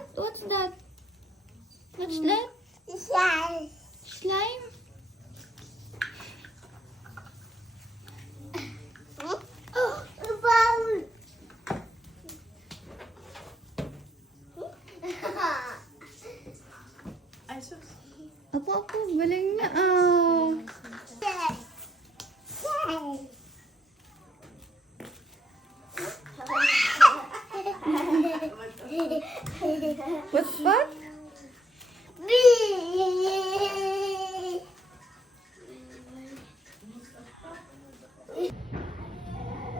What? What's that? What's that? Slime? Apo, galing niya. What's that?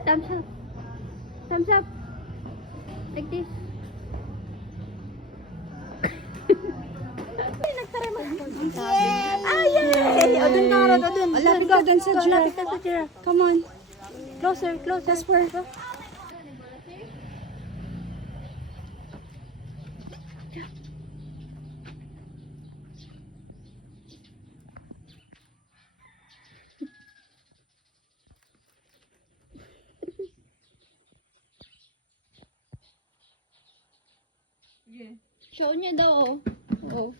Thumbs up. Thumbs up. Like this. Yay! O, dun ka, Rod. O, dun. Lapit ka dun sa giraffe. Lapit ka sa giraffe. Come on. Closer, closer. That's where. Show niya daw. Oh.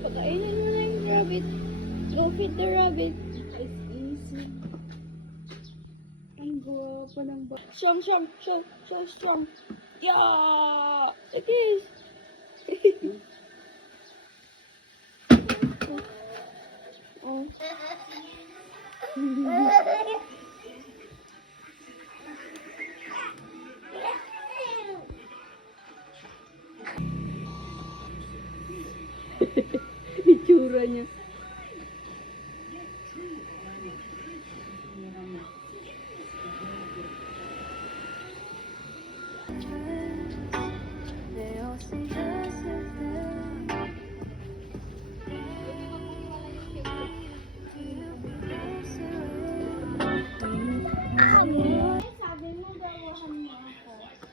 Pakainin mo na yung rabbit. Go feed the rabbit. It's easy. Ang guwapa ng ba... Strong, strong, strong, strong, strong. Yeah! It is. Oh. Itsura niya.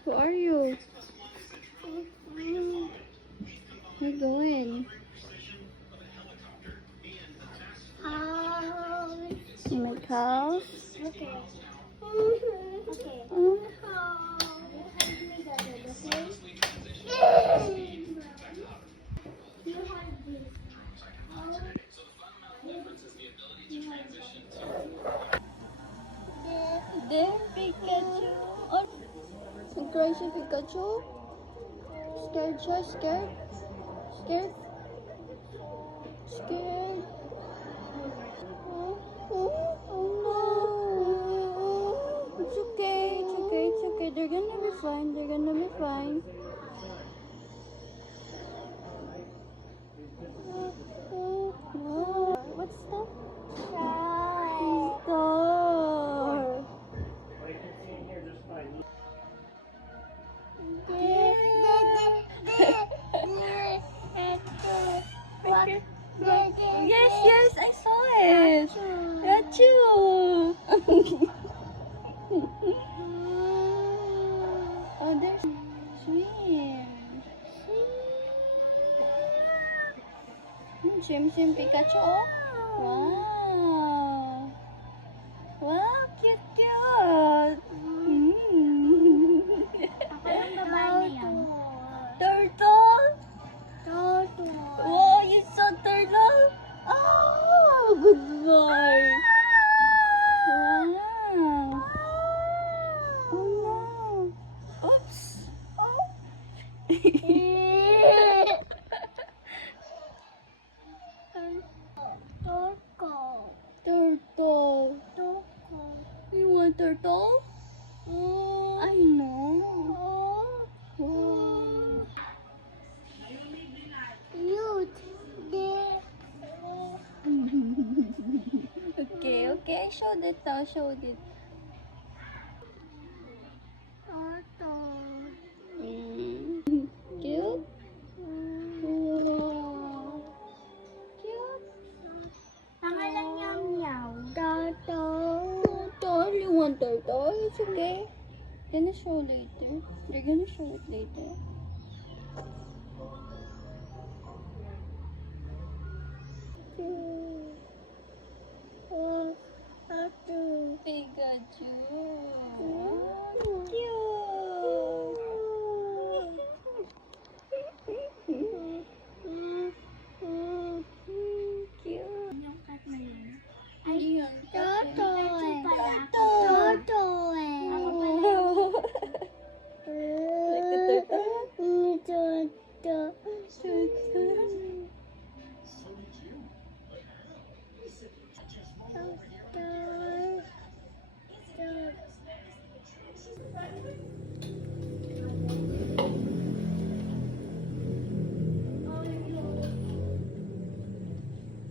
Who are you? Where you going? In my house? Okay. Okay. There, Pikachu. Oh, crazy Pikachu. Scared siya? Scared? Scared? Scared? Oh no. It's okay. It's okay. It's okay. They're gonna be fine. They're gonna be fine. What's that? Star. Yes, yes, I saw it. Rachu. Oh, there's swim. Swim, Pikachu. Wow. Wow, cute, cute. Ako yung babae na yan. Turtle. Toto. Wow, you saw turtle? Oh, good boy. Wow. Oh no. Oops. Oh. Toko. Turtle. Toko. You want turtle? I know. Wow. Cute. Okay, okay. I showed it. I showed it. Toto. Cute? Wow. Cute. Pangalan niya Meow. Turtle. Turtle. You want turtle? It's okay. Gonna show later. They're gonna show it later. Big Pikachu. Cute. Yung cat na yun. Hindi yun. Toto Pikachu eh. pala. Toto eh. Ako pala. Like the turtle. Toto.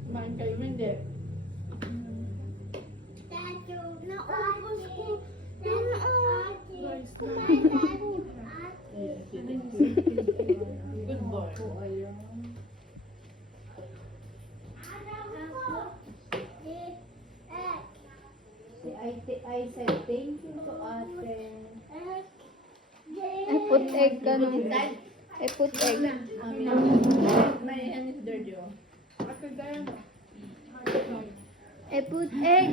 Kumain kayo, hindi. Naubos ko. Good boy. Si Ate ay said thank you to ate. I put egg ka nun. I put egg. May ano si Giorgio? Ate gaya mo. I put egg.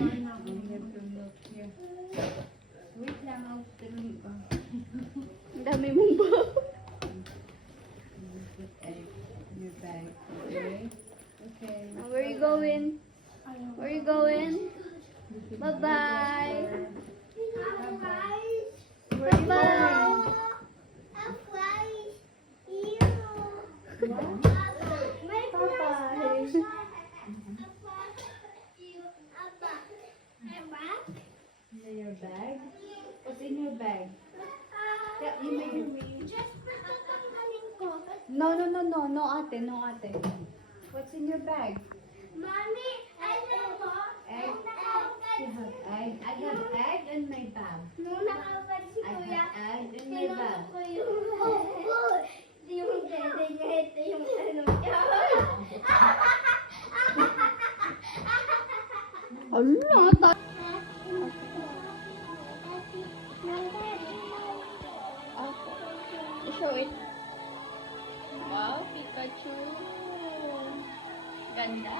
Wait lang, I'll tell you. Ang dami mong ba? Your bag. Okay? Okay. Where you going? Where you going? Bye-bye. Bye-bye. Your bag? What's in your bag? Yeah, you may read. No, ate, no, ate. What's in your bag? Mommy, I know. Egg. You have egg. I have egg in my bag. Nung nakapal si I Kuya, have egg in my bag. tinanong ko yung dede niya, ito yung ano niya. Allah, show it. Wow, Pikachu. Ganda.